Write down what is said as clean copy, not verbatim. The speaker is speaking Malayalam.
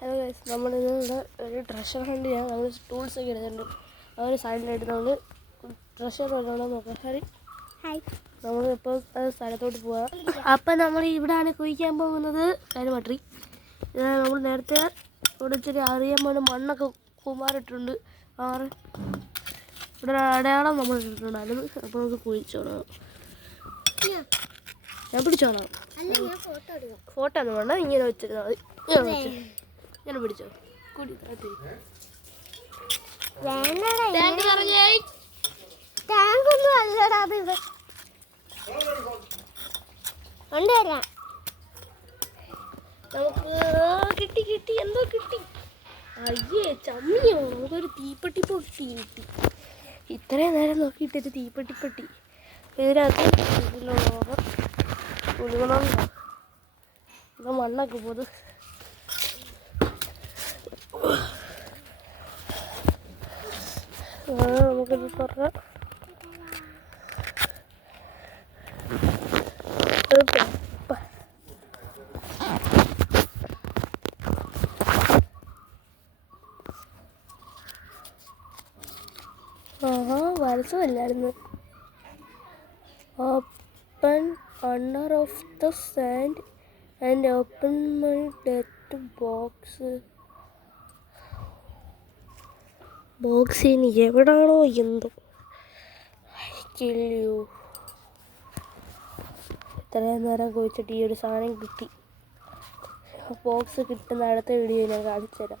ഹലോ ഗൈസ്, നമ്മളിവിടെ ഒരു ട്രഷർ ഹണ്ട് ചെയ്യാൻ നമ്മൾ ടൂൾസൊക്കെ എടുത്തിട്ടുണ്ട്. അവർ സൈഡിലായിട്ട് നമ്മൾ ട്രഷർ വരണോ നോക്കാം. ഹരി ഹായ്, നമ്മളിപ്പോൾ സ്ഥലത്തോട്ട് പോവാം. അപ്പം നമ്മൾ ഇവിടെയാണ് കുഴിക്കാൻ പോകുന്നത്. കരിമട്രി നമ്മൾ നേരത്തെ ഇവിടെ ഇച്ചിരി അറിയാൻ പോലെ മണ്ണൊക്കെ കുമാറിട്ടുണ്ട്. ഇവിടെ അടയാളം നമ്മൾ ഇട്ടിട്ടുണ്ടായിരുന്നു. അപ്പോൾ നമുക്ക് കുഴിച്ചോളാം. ഞാൻ പിടിച്ചോളാം. ഫോട്ടോ ഒന്നും വേണ്ട, ഇങ്ങനെ വെച്ചിരുന്നാൽ മതി. ഇങ്ങനെ പിടിച്ചോ. കൂടി നമുക്ക് കിട്ടി എന്തോ കിട്ടി. അയ്യേ ചമ്മിയോ, നമുക്കൊരു തീപ്പെട്ടി പൊട്ടി കിട്ടി. ഇത്രയും നേരം നോക്കിയിട്ടൊരു തീപ്പെട്ടിപ്പെട്ടി. ഇതിനകത്ത് കുളികളൊന്നും ഇവിടെ മണ്ണൊക്കെ പോത്. നമുക്കിത് തുറക്കാം. വരച്ചതല്ലായിരുന്നു. Open under of the sand and open my ഡെറ്റ് ബോക്സിന് എവിടാണോ എന്തോ കിളിയോ. ഇത്രയും നേരം കുഴിച്ചിട്ട് ഈ ഒരു സാധനം കിട്ടി. ബോക്സ് കിട്ടുന്ന അടുത്ത വീഡിയോ ഞാൻ കാണിച്ചു തരാം.